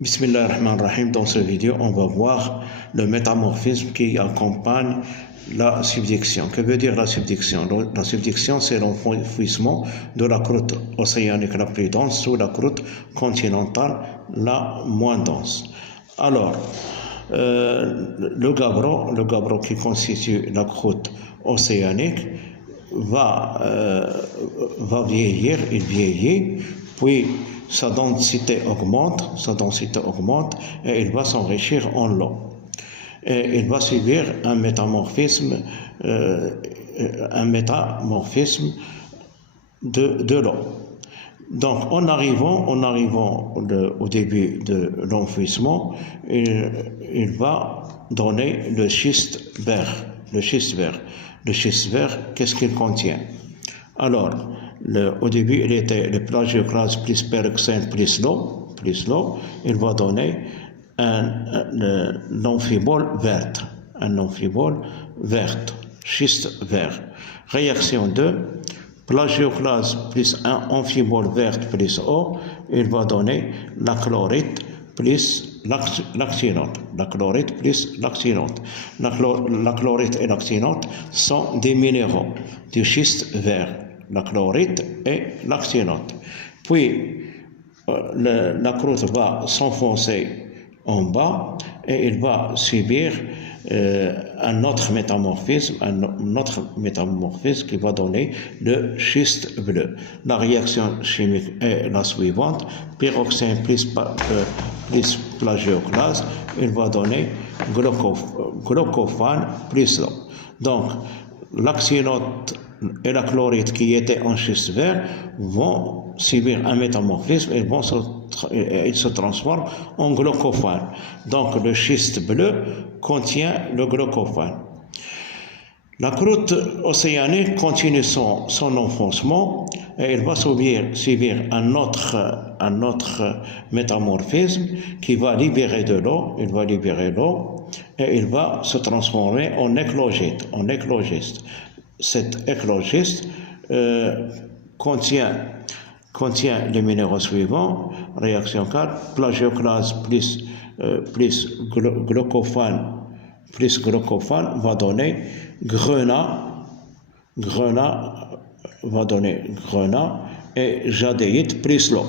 Bismillah ar-Rahman ar-Rahim. Dans cette vidéo, on va voir le métamorphisme qui accompagne la subduction. Que veut dire la subduction? La subduction, c'est l'enfouissement de la croûte océanique la plus dense sous la croûte continentale la moins dense. Alors, le gabbro qui constitue la croûte océanique va vieillir, il vieillit, puis sa densité augmente et il va s'enrichir en l'eau. Et il va subir un métamorphisme de l'eau. Donc, en arrivant au début de l'enfouissement, il va donner le schiste vert. Le schiste vert, qu'est-ce qu'il contient? Alors, au début, il était le plagioclase plus pyroxène plus l'eau. Il va donner l'amphibole verte. Schiste vert. Réaction 2, plagioclase plus un amphibole verte plus eau, il va donner la chlorite plus l'actinote. La chlorite et l'actinote sont des minéraux du schiste vert. La chlorite et l'actinote. Puis, la croûte va s'enfoncer en bas et il va subir un autre métamorphisme qui va donner le schiste bleu. La réaction chimique est la suivante: pyroxène plus plagioclase, il va donner glaucophane plus l'eau. Donc, l'actinote et la chlorite qui étaient en schiste vert vont subir un métamorphisme et ils se transforment en glaucophane. Donc le schiste bleu contient le glaucophane. La croûte océanique continue son enfoncement et il va subir un autre métamorphisme qui va libérer de l'eau. Et il va se transformer en éclogiste. Cet éclogiste contient les minéraux suivants. Réaction 4, plagioclase plus glaucophane va donner grenat et jadéite plus l'eau.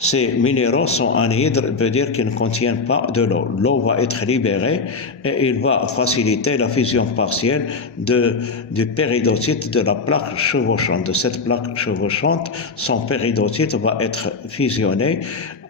Ces minéraux sont anhydres, veut dire qu'ils ne contiennent pas de l'eau. L'eau va être libérée et il va faciliter la fusion partielle du péridotite de la plaque chevauchante. De cette plaque chevauchante, son péridotite va être fusionné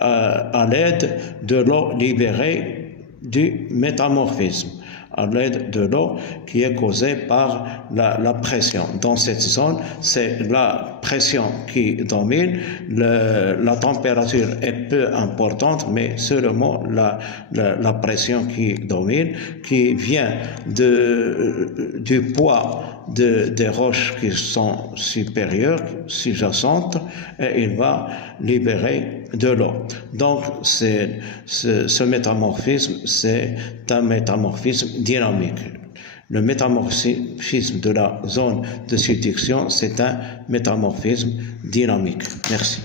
à l'aide de l'eau libérée du métamorphisme, à l'aide de l'eau qui est causée par la pression. Dans cette zone, c'est la pression qui domine. La température est peu importante, mais seulement la pression qui domine, qui vient du poids des roches qui sont supérieures, sous-jacentes, et il va libérer de l'eau. Donc, ce métamorphisme, c'est un métamorphisme dynamique. Le métamorphisme de la zone de subduction, c'est un métamorphisme dynamique. Merci.